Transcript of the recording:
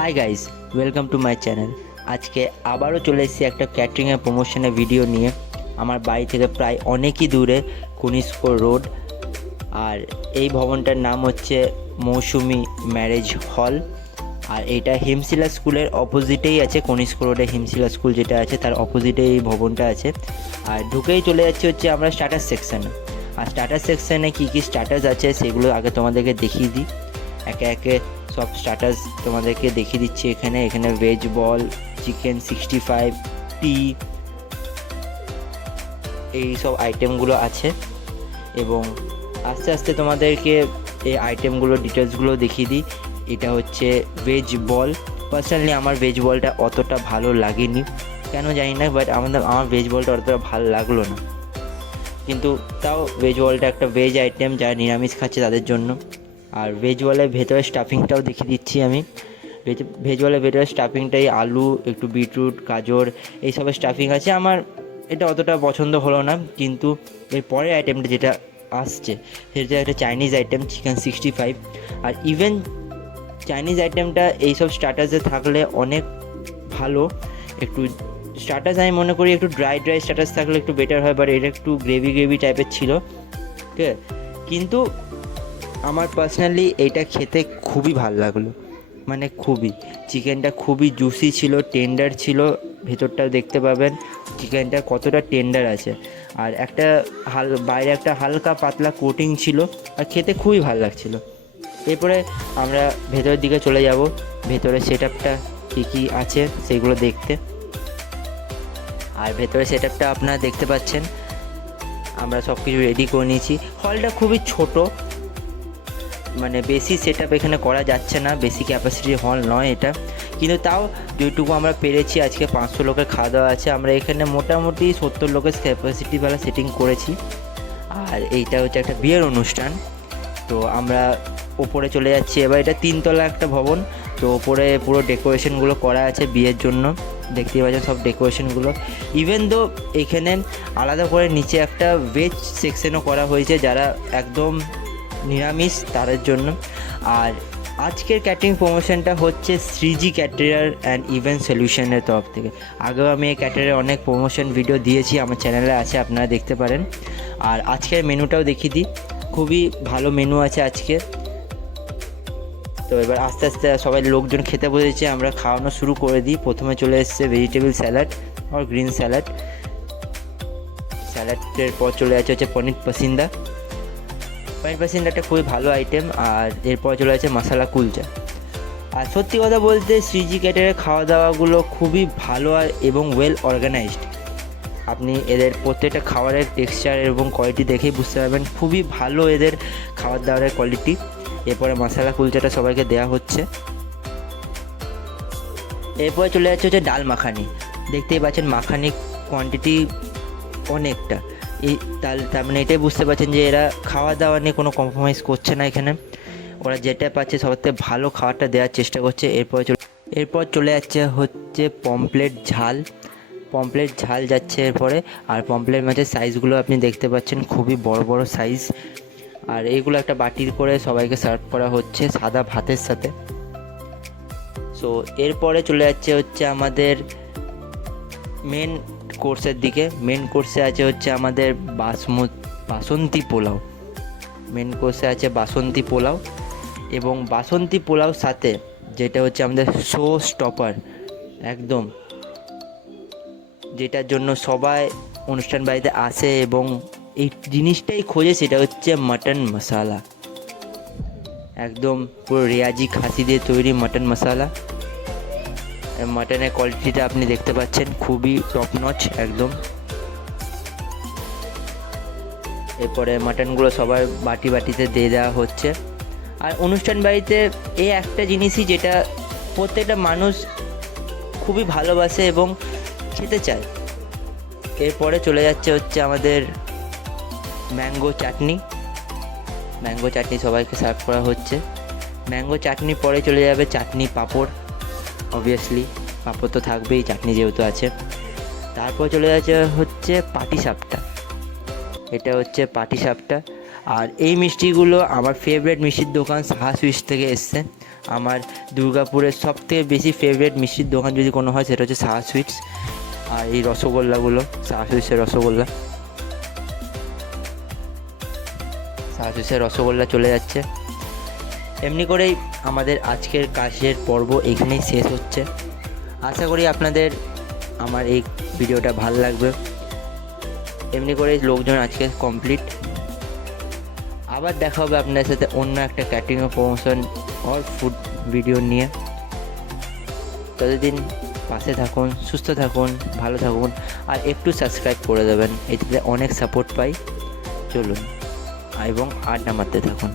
Hi guys, welcome to my channel. আজকে আবারও চলে এসেছি একটা ক্যাটারিংয়ের প্রমোশনের ভিডিও নিয়ে। আমার বাড়ি থেকে প্রায় অনেকই দূরে কনিষ্ক রোড, আর এই ভবনটার নাম হচ্ছে মৌসুমি ম্যারেজ হল। আর এটা হিমশিলা স্কুলের অপোজিটেই আছে, কনিষ্ক রোডে হিমশিলা স্কুল যেটা আছে তার অপোজিটে এই ভবনটা আছে। আর ঢুকেই চলে যাচ্ছে হচ্ছে আমরা স্টার্টার সেকশানে। আর স্টার্টার সেকশানে কী কী স্টার্টার্স আছে সেগুলো আগে তোমাদেরকে দেখিয়ে দিই। একে একে সব স্টার্টার্স তোমাদেরকে দেখিয়ে দিচ্ছি। এখানে ভেজ বল, চিকেন 65, টি, এই সব আইটেমগুলো আছে। এবং আস্তে আস্তে তোমাদেরকে এই আইটেমগুলো ডিটেলসগুলো দেখিয়ে দিই। এটা হচ্ছে ভেজ বল। পার্সোনালি আমার ভেজ বলটা অতটা ভালো লাগেনি, কেন জানি না, বাট আমার ভেজ বলটা অতটা ভালো লাগলো না। কিন্তু তাও ভেজ বলটা একটা ভেজ আইটেম, যারা নিরামিষ খাচ্ছে তাদের জন্য। আর ভেজ বলের ভেতরে স্টাফিংটাও দেখিয়ে দিচ্ছি আমি। ভেজ বলের ভেতরে স্টাফিংটাই আলু, একটু বিটরুট, গাজর, এইসবের স্টাফিং আছে। আমার এটা অতটা পছন্দ হলো না, কিন্তু এর পরের আইটেমটা যেটা আসছে সেটা একটা চাইনিজ আইটেম, চিকেন 65। আর ইভেন চাইনিজ আইটেমটা এইসব স্টার্টার্সে থাকলে অনেক ভালো। একটু স্টার্টার্স আমি মনে করি একটু ড্রাই স্টার্টার্স থাকলে একটু বেটার হয়, বাট এটা একটু গ্রেভি টাইপের ছিল, ঠিক আছে। কিন্তু আমার পার্সোনালি এইটা খেতে খুবই ভালো লাগলো, মানে খুবই। চিকেনটা খুবই জুসি ছিল, টেন্ডার ছিল। ভেতরটাও দেখতে পাবেন চিকেনটা কতটা টেন্ডার আছে। আর একটা বাইরে একটা হালকা পাতলা কোটিং ছিল, আর খেতে খুবই ভালো লাগছিলো। এরপরে আমরা ভেতরের দিকে চলে যাব, ভেতরের সেট আপটা কী কী আছে সেগুলো দেখতে। আর ভেতরের সেট আপটা আপনারা দেখতে পাচ্ছেন, আমরা সব কিছু রেডি করে নিয়েছি। হলটা খুবই ছোট, মানে বেশি সেট আপ এখানে করা যাচ্ছে না, বেশি ক্যাপাসিটির হল নয় এটা। কিন্তু তাও যেটুকু আমরা পেরেছি, আজকে 500 লোকের খাওয়া দাওয়া আছে, আমরা এখানে মোটামুটি 70 লোকের ক্যাপাসিটিওয়ালা সেটিং করেছি। আর এইটা হচ্ছে একটা বিয়ের অনুষ্ঠান। তো আমরা ওপরে চলে যাচ্ছি এবার। এটা 3তলা একটা ভবন, তো ওপরে পুরো ডেকোরেশনগুলো করা আছে বিয়ের জন্য, দেখতেই পাচ্ছেন সব ডেকোরেশনগুলো। ইভেন দো এখানে আলাদা করে নিচে একটা ভেজ সেকশনও করা হয়েছে, যারা একদম নিরামিষ তাদের জন্য। আর আজকের ক্যাটারিং প্রমোশনটা হচ্ছে শ্রীজি ক্যাটারার অ্যান্ড ইভেন্ট সলিউশনের তরফ থেকে। আগেও আমি এই ক্যাটারের অনেক প্রমোশন ভিডিও দিয়েছি, আমার চ্যানেলে আছে, আপনারা দেখতে পারেন। আর আজকের মেনুটাও দেখিয়ে দিই, খুবই ভালো মেনু আছে আজকে। তো এবার আস্তে আস্তে সবাই লোকজন খেতে বসেছে, আমরা খাওয়ানো শুরু করে দিই। প্রথমে চলে এসছে ভেজিটেবল স্যালাড আর গ্রিন স্যালাড। স্যালাডের পর চলে যাচ্ছে হচ্ছে পনির পাসিন্দা। পনির পাসিন্দা একটা খুবই ভালো আইটেম। আর এরপর চলে যাচ্ছে মশালা কুলচা। আর সত্যি কথা বলতে শ্রীজি ক্যাটারের খাওয়া দাওয়াগুলো খুবই ভালো আর এবং ওয়েল অর্গানাইজড। আপনি এদের প্রত্যেকটা খাবারের টেক্সচার এবং কোয়ালিটি দেখেই বুঝতে পারবেন, খুবই ভালো এদের খাবার দাবারের কোয়ালিটি। এরপরে মশালা কুলচাটা সবাইকে দেওয়া হচ্ছে। এরপরে চলে যাচ্ছে হচ্ছে ডাল মাখানি। দেখতেই পাচ্ছেন মাখানি কোয়ান্টিটি অনেকটা। এই তার মানে এটাই বুঝতে পারছেন যে এরা খাওয়া দাওয়া নিয়ে কোনো কম্প্রোমাইজ করছে না এখানে। ওরা যেটা পাচ্ছে সবার থেকে ভালো খাবারটা দেওয়ার চেষ্টা করছে। এরপর চলে যাচ্ছে হচ্ছে পমপ্লেট ঝাল। পমপ্লেট ঝাল যাচ্ছে এরপরে। আর পমপ্লেট মাছের সাইজগুলো আপনি দেখতে পাচ্ছেন, খুবই বড় বড় সাইজ। আর এইগুলো একটা বাটির করে সবাইকে সার্ভ করা হচ্ছে সাদা ভাতের সাথে। সো এরপরে চলে যাচ্ছে হচ্ছে আমাদের মেন কোর্সের দিকে। মেন কোর্সে আছে হচ্ছে আমাদের বাসন্তী পোলাও। মেন কোর্সে আছে বাসন্তী পোলাও, এবং বাসন্তী পোলাও সাথে যেটা হচ্ছে আমাদের শো স্টপার একদম, যেটার জন্য সবাই অনুষ্ঠান বাড়িতে আসে এবং এই জিনিসটাই খোঁজে, সেটা হচ্ছে মাটন মশালা। একদম পুরো রেয়াজি খাসি দিয়ে তৈরি মাটন মশালা। মাটনের কোয়ালিটিটা আপনি দেখতে পাচ্ছেন, খুবই টপ নচ একদম। এরপরে মাটনগুলো সবার বাটিতে দিয়ে দেওয়া হচ্ছে। আর অনুষ্ঠান বাড়িতে এই একটা জিনিসই যেটা প্রত্যেকটা মানুষ খুবই ভালোবাসে এবং খেতে চায়। এরপরে চলে যাচ্ছে হচ্ছে আমাদের ম্যাঙ্গো চাটনি। ম্যাঙ্গো চাটনি সবাইকে সার্ভ করা হচ্ছে। ম্যাঙ্গো চাটনি পরে চলে যাবে চাটনি পাঁপড়। অবভিয়াসলি পাঁপড় তো থাকবেই, চাটনি যেহেতু আছে। তারপর চলে যাচ্ছে হচ্ছে পাটিসাপটা। এটা হচ্ছে পাটিসাপটা। আর এই মিষ্টিগুলো আমার ফেভারিট মিষ্টির দোকান সাহা সুইটস থেকে এসছে। আমার দুর্গাপুরের সবথেকে বেশি ফেভারিট মিষ্টির দোকান যদি কোনো হয় সেটা হচ্ছে সাহা সুইটস। আর এই রসগোল্লাগুলো, সাহা সুইটসের রসগোল্লা, সাহা সুইটসের রসগোল্লা চলে যাচ্ছে। এমনি করেই আমাদের আজকের কাজের পর্ব এখানেই শেষ হচ্ছে। আশা করি আপনাদের আমার এই ভিডিওটা ভালো লাগবে। এমনি করে লোকজন আজকে কমপ্লিট। আবার দেখা হবে আপনাদের সাথে অন্য একটা ক্যাটারিং প্রমোশন আর ফুড ভিডিও নিয়ে। ততদিন পাশে থাকুন, সুস্থ থাকুন, ভালো থাকুন, আর একটু সাবস্ক্রাইব করে দেবেন, এতে অনেক সাপোর্ট পাই। চলুন এবং আড্ডা মারতে থাকুন।